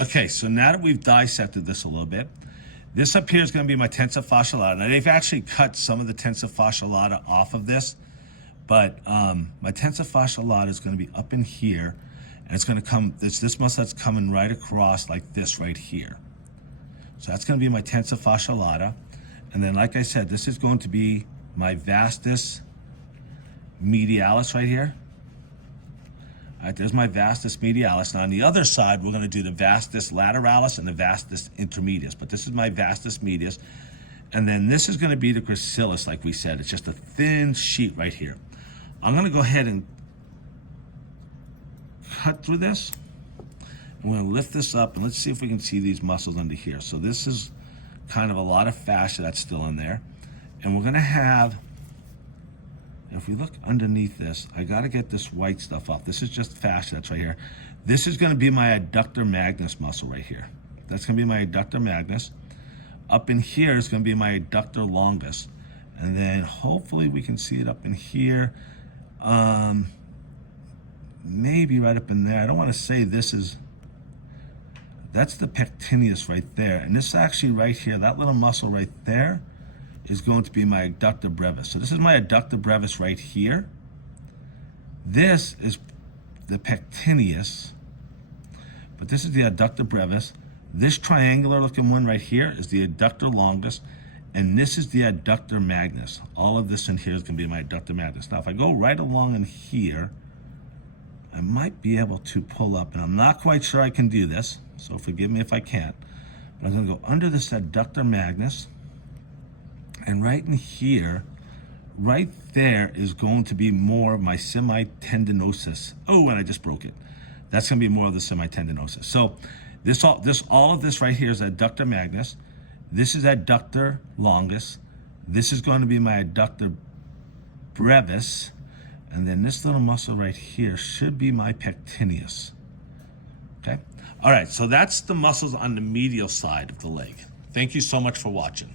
Okay, so now that we've dissected this a little bit, this up here is going to be my tensor fasciae lata. Now they've actually cut some of the tensor fasciae lata off of this, but my tensor fasciae lata is going to be up in here, and it's going to come, this muscle that's coming right across like this right here. So that's going to be my tensor fasciae lata. And then, like I said, this is going to be my vastus medialis right here. All right, there's my vastus medialis. Now on the other side, we're going to do the vastus lateralis and the vastus intermedius. But this is my vastus medius. And then this is going to be the gracilis, like we said. It's just a thin sheet right here. I'm going to go ahead and cut through this. I'm going to lift this up, and let's see if we can see these muscles under here. So this is kind of a lot of fascia that's still in there. And we're going to have, if we look underneath this, I got to get this white stuff off. This is just fascia that's right here. This is going to be my Adductor Magnus muscle right here. That's going to be my Adductor Magnus. Up in here is going to be my Adductor Longus. And then hopefully we can see it up in here. Maybe right up in there. I don't want to say this is, that's the pectineus right there. And this actually right here, that little muscle right there, is going to be my Adductor brevis. So this is my Adductor brevis right here. This is the pectineus, but this is the Adductor brevis. This triangular looking one right here is the Adductor longus, and this is the Adductor magnus. All of this in here is going to be my Adductor magnus. Now if I go right along in here, I might be able to pull up, and I'm not quite sure I can do this, so forgive me if I can't. But I'm going to go under this Adductor magnus, and right in here, right there is going to be more of my semitendinosus. Oh, and I just broke it. That's going to be more of the semitendinosus. So all of this right here is Adductor magnus. This is Adductor longus. This is going to be my Adductor brevis. And then this little muscle right here should be my pectineus. Okay? All right, so that's the muscles on the medial side of the leg. Thank you so much for watching.